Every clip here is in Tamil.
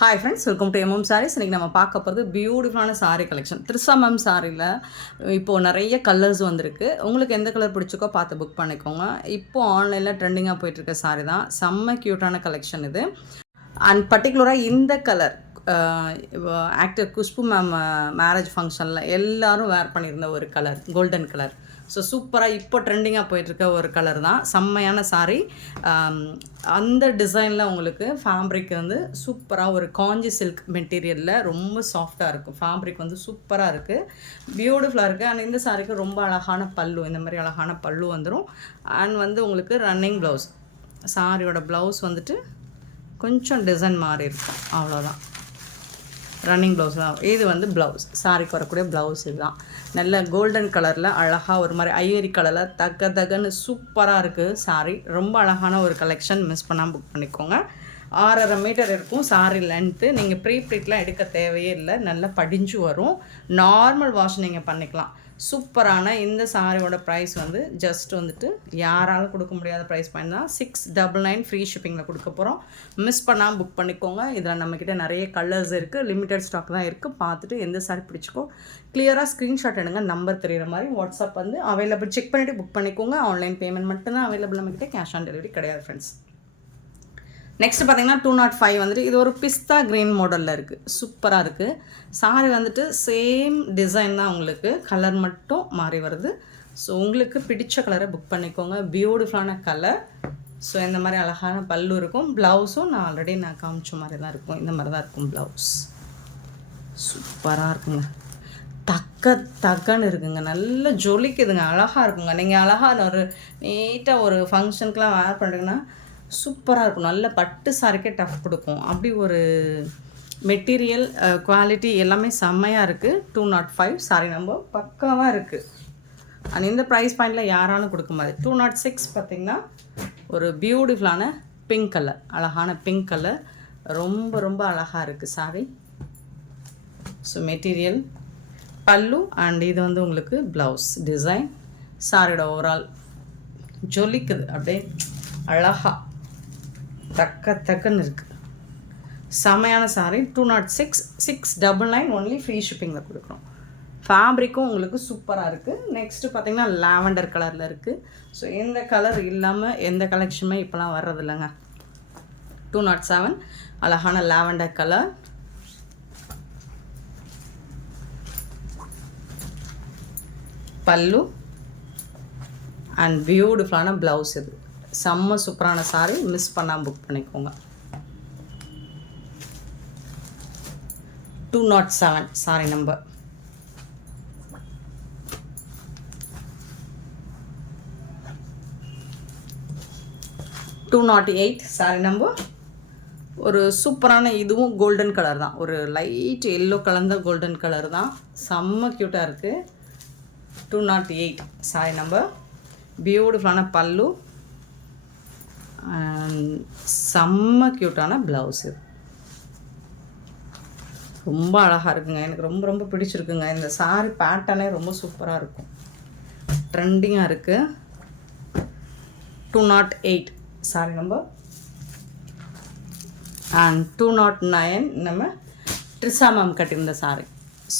Hi friends, welcome to MM sarees. இன்றைக்கி நம்ம பார்க்க போகிறது பியூட்டிஃபுல்லான சாரீ கலெக்ஷன். த்ரிஷா மேம் சாரியில் இப்போது நிறைய கலர்ஸ் வந்திருக்கு. உங்களுக்கு எந்த கலர் பிடிச்சிக்கோ பார்த்து புக் பண்ணிக்கோங்க. இப்போது ஆன்லைனில் ட்ரெண்டிங்காக போயிட்டுருக்க சாரீ தான். செம்ம க்யூட்டான கலெக்ஷன் இது. அண்ட் பர்டிகுலராக இந்த colour actor Khushbu ma'am marriage ஃபங்க்ஷனில் எல்லோரும் வேர் பண்ணியிருந்த ஒரு கலர், கோல்டன் கலர். ஸோ சூப்பராக இப்போ ட்ரெண்டிங்காக போயிட்டுருக்க ஒரு கலர் தான். செம்மையான சாரீ. அந்த டிசைனில் உங்களுக்கு ஃபேப்ரிக் வந்து சூப்பராக ஒரு காஞ்சி சில்க் மெட்டீரியலில் ரொம்ப சாஃப்டாக இருக்கும். ஃபேப்ரிக் வந்து சூப்பராக இருக்குது, பியூட்டிஃபுல்லாக இருக்குது. அண்ட் இந்த சாரீக்கு ரொம்ப அழகான பல்லு, இந்த மாதிரி அழகான பல்லு வந்துடும். அண்ட் வந்து உங்களுக்கு ரன்னிங் ப்ளவுஸ். சாரியோட ப்ளவுஸ் வந்துட்டு கொஞ்சம் டிசைன் மாறி இருக்கும், அவ்வளோதான். ரன்னிங் ப்ளவுஸ் தான் இது. வந்து ப்ளவுஸ், சாரிக்கு வரக்கூடிய ப்ளவுஸ் இதுதான். நல்ல கோல்டன் கலரில் அழகாக ஒரு மாதிரி ஐவரி கலரில் தகன்னு சூப்பராக இருக்குது சாரீ. ரொம்ப அழகான ஒரு கலெக்ஷன். மிஸ் பண்ணாமல் புக் பண்ணிக்கோங்க. 6.5 மீட்டர் இருக்கும் சாரீ லென்த்து. நீங்கள் ப்ரீ ப்ளீட்லாம் எடுக்க தேவையே இல்லை, நல்லா படிஞ்சு வரும். நார்மல் வாஷ் நீங்கள் பண்ணிக்கலாம். சூப்பரான இந்த சாரியோட ப்ரைஸ் வந்து ஜஸ்ட் வந்துட்டு யாராலும் கொடுக்க முடியாத ப்ரைஸ் பாயிண்ட் தான். 699 ஃப்ரீ ஷிப்பிங்கில் கொடுக்க போகிறோம். மிஸ் பண்ணாமல் புக் பண்ணிக்கோங்க. இதில் நம்மக்கிட்ட நிறைய கலர்ஸ் இருக்குது, லிமிட்டட் ஸ்டாக் தான் இருக்குது. பார்த்துட்டு எந்த சாரி பிடிச்சிக்கோ கிளியராக ஸ்க்ரீன்ஷாட் எடுங்க. நம்பர் தெரிகிற மாதிரி வாட்ஸ்அப் வந்து அவைலபிள் செக் பண்ணிவிட்டு புக் பண்ணிக்கோங்க. ஆன்லைன் பேமெண்ட் மட்டும்தான் அவைலபிள், நம்மக்கிட்ட கேஷ் ஆன் டெலிவரி கிடையாது ஃப்ரெண்ட்ஸ். நெக்ஸ்ட் பார்த்தீங்கன்னா 205 வந்துட்டு இது ஒரு பிஸ்தா க்ரீன் மாடலில் இருக்குது. சூப்பராக இருக்குது சாரி. வந்துட்டு சேம் டிசைன் தான், உங்களுக்கு கலர் மட்டும் மாறி வருது. ஸோ உங்களுக்கு பிடிச்ச கலரை புக் பண்ணிக்கோங்க. பியூட்டிஃபுல்லான கலர். ஸோ இந்த மாதிரி அழகான பல்லு இருக்கும். ப்ளவுஸும் நான் ஆல்ரெடி காமிச்ச மாதிரி தான் இருக்கும், இந்த மாதிரி தான் இருக்கும் ப்ளவுஸ். சூப்பராக இருக்குங்க, தக்கன்னு இருக்குங்க, நல்லா ஜொலிக்குதுங்க, அழகாக இருக்குங்க. நீங்கள் அழகாக ஒரு நீட்டாக ஒரு ஃபங்க்ஷனுக்குலாம் வேர் பண்ணுறீங்கன்னா சூப்பராக இருக்கும். நல்ல பட்டு சாரிக்கே டஃப் கொடுக்கும். அப்படி ஒரு மெட்டீரியல் குவாலிட்டி எல்லாமே செம்மையாக இருக்குது. 205 சாரி நம்ம பக்காவாக இருக்குது. அண்ட் இந்த ப்ரைஸ் பாயிண்டில் யாராலும் கொடுக்க மாதிரி. 206 பார்த்திங்கன்னா ஒரு பியூட்டிஃபுல்லான பிங்க் கலர், அழகான பிங்க் கலர். ரொம்ப ரொம்ப அழகாக இருக்குது சாரி. ஸோ மெட்டீரியல், பல்லு அண்ட் இது வந்து உங்களுக்கு ப்ளவுஸ் டிசைன். சாரியோட ஓவரால் ஜொலிக்குது, அப்படியே அழகாக தக்கன்னு இருக்குது. செமையான சாரி. 206 699 ஒன்லி ஃப்ரீ ஷிப்பிங்கில் கொடுக்குறோம். ஃபேப்ரிக்கும் உங்களுக்கு சூப்பராக இருக்குது. நெக்ஸ்ட்டு பார்த்திங்கன்னா லாவெண்டர் கலரில் இருக்குது. ஸோ இந்த கலர் இல்லாமல் எந்த கலெக்ஷனுமே இப்போலாம் வர்றதில்லைங்க. 207 அழகான லாவெண்டர் கலர். பல்லு அண்ட் பியூட்டிஃபுல்லான ப்ளவுஸ். இது செம்ம சூப்பரான சாரி. மிஸ் பண்ணாமல் புக் பண்ணிக்கோங்க. 207 சாரி நம்பர். Sorry number. ஒரு சூப்பரான இதுவும் கோல்டன் கலர் தான், ஒரு லைட் எல்லோ கலந்த கோல்டன் கலர் தான். செம்ம க்யூட்டாக இருக்குது. 208 சாரி நம்பர். பியூட்டிஃபுல்லான பல்லு அண்ட் செம்ம க்யூட்டான ப்ளவுஸ். இது ரொம்ப அழகாக இருக்குங்க, எனக்கு ரொம்ப ரொம்ப பிடிச்சிருக்குங்க. இந்த சாரி பேட்டர்னே ரொம்ப சூப்பராக இருக்கும், ட்ரெண்டிங்காக இருக்குது. 208 சாரி நம்பர். அண்ட் 209 நம்ம ட்ரிஷா மேம் கட்டியிருந்த சாரி.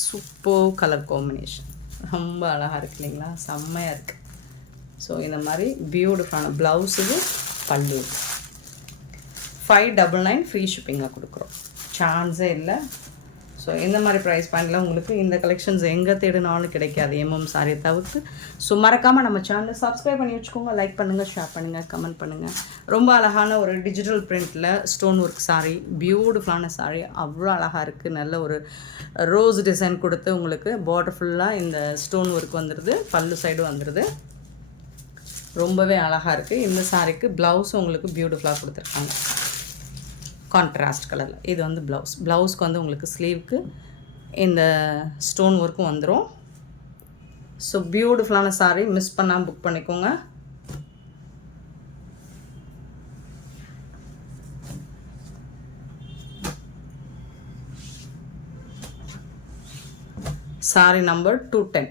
சூப்பர் கலர் காம்பினேஷன், ரொம்ப அழகாக இருக்குது இல்லைங்களா, செம்மையாக இருக்குது. ஸோ இந்த மாதிரி பியூட்டிஃபுல்லான ப்ளவுஸுக்கு பல்லு. 599 ஃப்ரீ ஷிப்பிங்கில் கொடுக்குறோம், சான்ஸே இல்லை. ஸோ இந்த மாதிரி ப்ரைஸ் பாயிண்டில் உங்களுக்கு இந்த கலெக்ஷன்ஸ் எங்கே தேடினாலும் கிடைக்காது, எம்எம் சாரியை தவிர்த்து. ஸோ மறக்காமல் நம்ம சேனலை சப்ஸ்கிரைப் பண்ணி வச்சுக்கோங்க. லைக் பண்ணுங்கள், ஷேர் பண்ணுங்கள், கமெண்ட் பண்ணுங்கள். ரொம்ப அழகான ஒரு டிஜிட்டல் பிரிண்டில் ஸ்டோன் ஒர்க் சாரி, பியூட்டிஃபுல்லான சாரி, அவ்வளோ அழகாக இருக்குது. நல்ல ஒரு ரோஸ் டிசைன் கொடுத்து உங்களுக்கு பார்டர் ஃபுல்லாக இந்த ஸ்டோன் ஒர்க் வந்துடுது, பல்லு சைடு வந்துடுது. ரொம்பவே அழகாக இருக்குது. இந்த சாரிக்கு ப்ளவுஸும் உங்களுக்கு பியூட்டிஃபுல்லாக கொடுத்துருக்காங்க, கான்ட்ராஸ்ட் கலரில். இது வந்து ப்ளவுஸ்க்கு வந்து உங்களுக்கு ஸ்லீவுக்கு இந்த ஸ்டோன் ஒர்க்கும் வந்துடும். ஸோ பியூட்டிஃபுல்லான சாரி. மிஸ் பண்ணாமல் புக் பண்ணிக்கோங்க. Sorry number 210.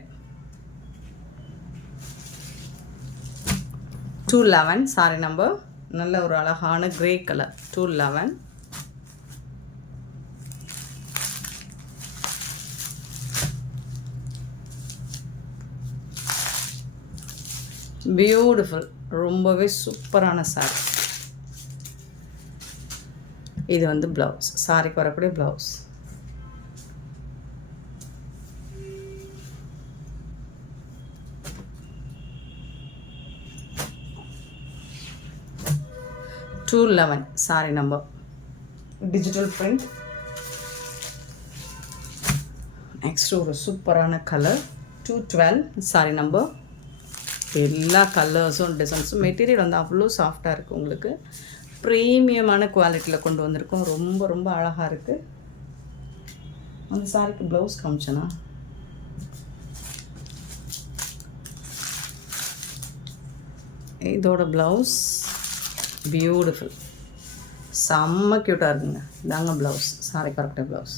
211 sorry number. நல்ல ஒரு அழகான கிரே கலர். 211 பியூட்டிஃபுல், ரொம்பவே சூப்பரான சாரி. இது வந்து ப்ளவுஸ், சாரிக்கு வரக்கூடிய blouse. $211 sorry number. Digital print. Next ஒரு சூப்பரான கலர். 212 sorry number. எல்லா கலர்ஸும் டிசைன்ஸும் மெட்டீரியல் வந்து அவ்வளோ சாஃப்டாக இருக்குது. உங்களுக்கு ப்ரீமியமான குவாலிட்டியில் கொண்டு வந்திருக்கோம். ரொம்ப ரொம்ப அழகாக இருக்குது. அந்த சாரிக்கு ப்ளவுஸ் காமிச்சேனா? இதோட ப்ளவுஸ் பியூட்டிஃபுல், செம்ம க்யூட்டாக இருக்குங்க. இதாங்க ப்ளவுஸ், சாரி கரெக்டாக ப்ளவுஸ்.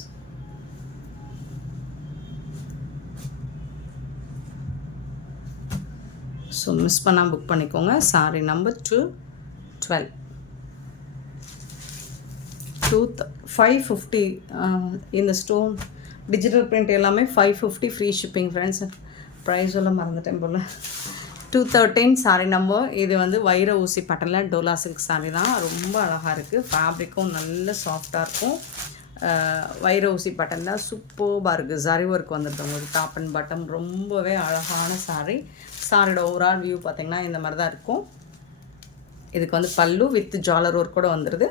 ஸோ மிஸ் பண்ணால் புக் பண்ணிக்கோங்க. Sorry number 212. 550. இந்த ஸ்டோன் டிஜிட்டல் பிரிண்ட் எல்லாமே 550 ஃப்ரீ ஷிப்பிங் ஃப்ரெண்ட்ஸ். ப்ரைஸ் எல்லாம் மறந்துட்டேன் போல். 213 சாரி நம்பர். இது வந்து வைர ஊசி பட்டனில் டோலா சில்க் சாரி தான். ரொம்ப அழகாக இருக்குது. ஃபேப்ரிக்கும் நல்ல சாஃப்டாக இருக்கும். வைர ஊசி பட்டனில் சூப்பராக இருக்குது. ஜரி ஒர்க் வந்துருக்கு. உங்களுக்கு டாப் அண்ட் பாட்டம் ரொம்பவே அழகான சாரி. சாரியோட ஓவரால் வியூ பார்த்திங்கன்னா இந்த மாதிரி தான் இருக்கும். இதுக்கு வந்து பல்லு வித் ஜாலர் ஒர்க் கூட வந்துடுது.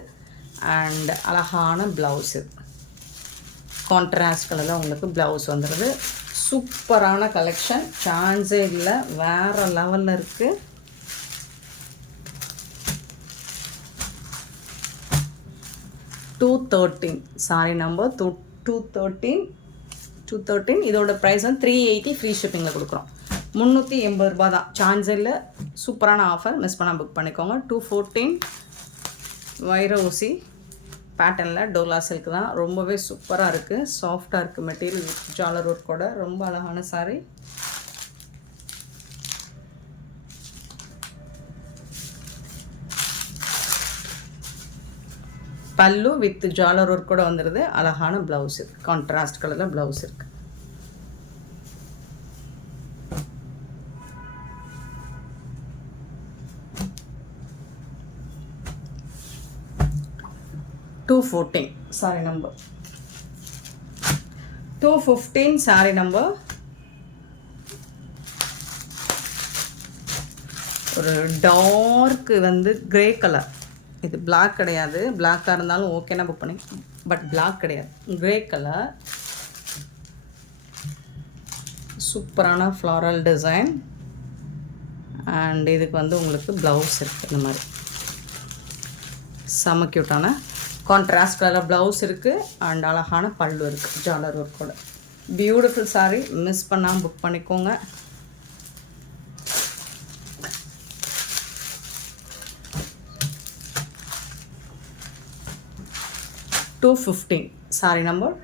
அண்ட் அழகான ப்ளவுஸ். இது கான்ட்ராஸ்ட் கலரில் உங்களுக்கு ப்ளவுஸ் வந்துடுது. சூப்பரான கலெக்ஷன், சான்ஸே இல்லை, வேறு லெவலில் இருக்குது. $213 சாரி நம்பர். 213. இதோட ப்ரைஸ் வந்து 380 ஃப்ரீ ஷிப்பிங்கில் கொடுக்குறோம். 380 ரூபா தான். சான்ஸே இல்லை, சூப்பரான ஆஃபர். மிஸ் பண்ணால் புக் பண்ணிக்கோங்க. 214 வைர ஊசி பேட்டர்னில் டோலா சில்க் தான். ரொம்பவே சூப்பராக இருக்குது, சாஃப்டாக இருக்குது. மெட்டீரியல் ஜாலர் ஒர்க்கோட ரொம்ப அழகான சாரி. பல்லு வித் ஜாலர் ஒர்க் கூட வந்துடுது. அழகான ப்ளவுஸ், கான்ட்ராஸ்ட் கலரில் ப்ளவுஸ் இருக்குது. $214 சாரி நம்பர். 215 சாரி நம்பர். ஒரு டார்க்கு வந்து கிரே கலர். இது பிளாக் கிடையாது. பிளாக்காக இருந்தாலும் ஓகேனா புக் பண்ணி, பட் பிளாக் கிடையாது, கிரே கலர். சூப்பரான ஃப்ளாரல் டிசைன். அண்ட் இதுக்கு வந்து உங்களுக்கு ப்ளவுஸ் இருக்குது. இந்த மாதிரி செம க்யூட்டான கான்ட்ராஸ்ட் கலர் ப்ளவுஸ் இருக்குது. அண்ட் அழகான பல்லு இருக்குது ஜாலர் ஒர்க்கோட. பியூட்டிஃபுல் சாரி. மிஸ் பண்ணாமல் புக் பண்ணிக்கோங்க. $215 சாரி நம்பர்.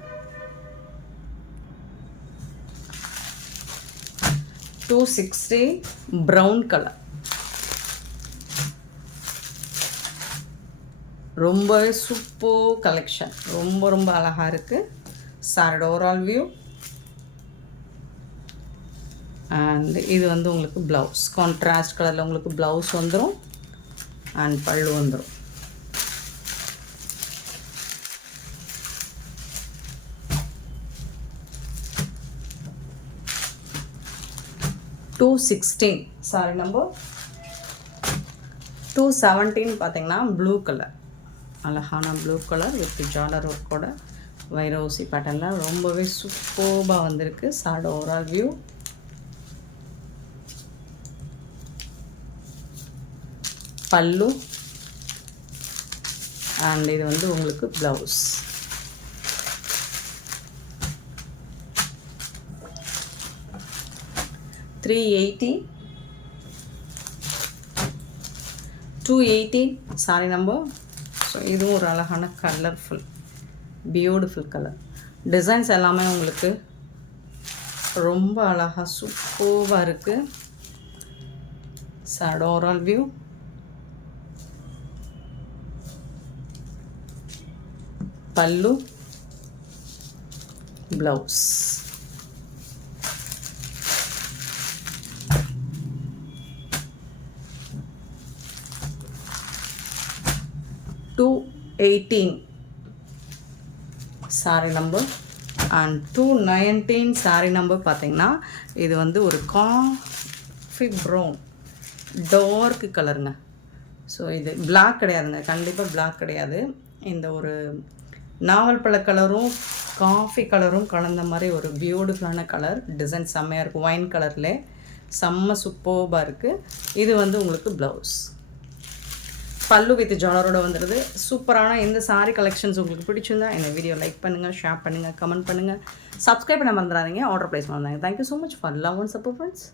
260 brown colour. ரொம்பவே சூப்பர் கலெக்ஷன். ரொம்ப ரொம்ப அழகாக இருக்குது. சாரோட ஓவரால் வியூ. அண்ட் இது வந்து உங்களுக்கு ப்ளவுஸ், கான்ட்ராஸ்ட் கலரில் உங்களுக்கு ப்ளவுஸ் வந்துடும். அண்ட் பல்லு வந்துடும். $216 சாரி நம்பர். 217 பார்த்தீங்கன்னா ப்ளூ கலர். அழகான ப்ளூ கலர் வித் ஜாலர் ஒர்க்கோட வைர ஊசி பேட்டர்னில் ரொம்பவே சூப்பராக வந்திருக்கு. சாரோட ஓவரால் வியூ. பல்லு. அண்ட் இது வந்து உங்களுக்கு ப்ளவுஸ். $218 sorry number. ஸோ இதுவும் ஒரு அழகான கலர்ஃபுல் பியூட்டிஃபுல் கலர். டிசைன்ஸ் எல்லாமே உங்களுக்கு ரொம்ப அழகாக சூப்பராக இருக்குது. சாரோட ஓவரால் வியூ. பல்லு, blouse. 218 saree number and 219 saree number பார்த்தீங்கன்னா இது வந்து ஒரு காஃபி ப்ரௌன் டார்க் கலருங்க. ஸோ இது பிளாக் கிடையாதுங்க, கண்டிப்பாக பிளாக் கிடையாது. இந்த ஒரு நாவல் பழ கலரும் காஃபி கலரும் கலந்த மாதிரி ஒரு பியூட்டிஃபுல்லான கலர். டிசைன் செம்மையாக இருக்கும், ஒயின் கலரில் செம்ம சூப்பர்பாக இருக்குது. இது வந்து உங்களுக்கு ப்ளவுஸ், பல்லு வித் ஜாலரோட வந்துடுது. சூப்பரான இந்த சாரீ கலெக்ஷன்ஸ் உங்களுக்கு பிடிச்சிருந்தா இந்த வீடியோ லைக் பண்ணுங்கள், ஷேர் பண்ணுங்கள், கமெண்ட் பண்ணுங்கள், சப்ஸ்கிரைப் பண்ண மறந்துடாதீங்க, ஆர்டர் ப்ளேஸ் பண்ணுறாங்க. Thank you so much for love and support friends.